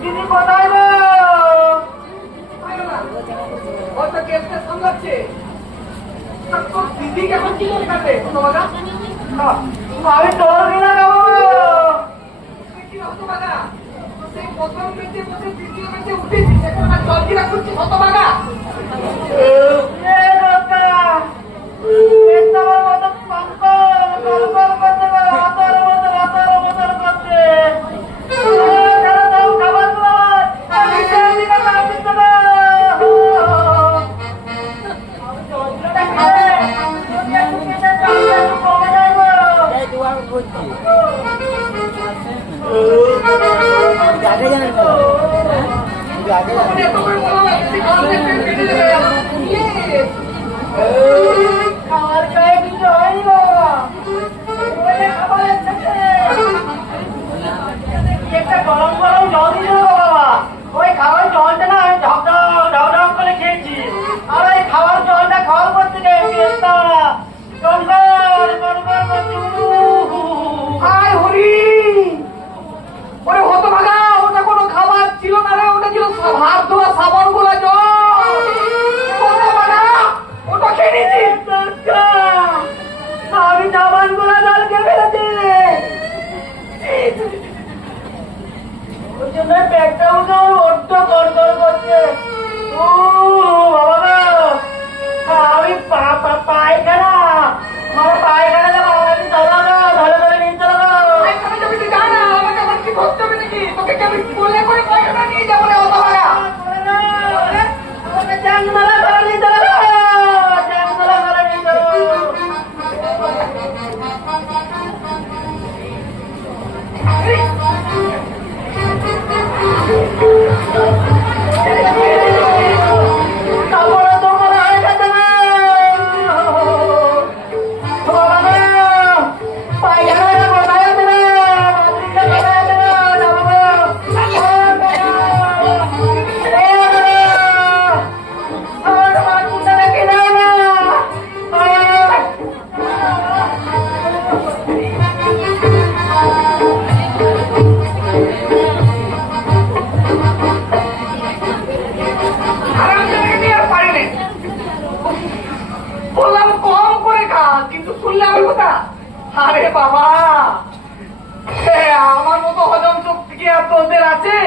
দিদি কোথায় গো? ওটা কেসটা সামলাচ্ছে। দিদি কেমন ছিল এখানে? আমি তোর কিনা যাবো। সেই প্রথম বেঁচে বসে দ্বিতীয় বেঁচে উঠেছি, এখন আর জল কিনা করছি হতভাগা। খাবার খায় কিছু হয়নি বাবা, খাবার একটা গরম গরম জল দিল বাবা। ওই খাওয়ার জলটা না আমি ঢক করে খেয়েছি, আর ওই খাওয়ার জলটা খাওয়ার করতে গেছি ওটা কোনো খাবার ছিল না রে, ওটা ছিল হাত ধোয়া সাবান গুলা জল। ওটা খেয়ে নিয়েছি, আমি সাবান গুলা জল খেয়ে ফেলেছি, ওই জন্য পেটটা উঠে ওর গড় করছে। ও বাবা, আমি পায়খানা যাবো, আমি চলো না, ধরে ধরে নিয়ে চলো না। আমাকে আবার কি করতে হবে নাকি? তোকে কি আমি বলে করে পায়খানা নিয়ে যাবো রে? আমাকে চ্যাংমালা ধরে নিয়ে চলো না, চ্যাংমালা ধরে নিয়ে চলো। আরে বাবা, আমার মতো হজম শক্তি কি আর তোদের আছে?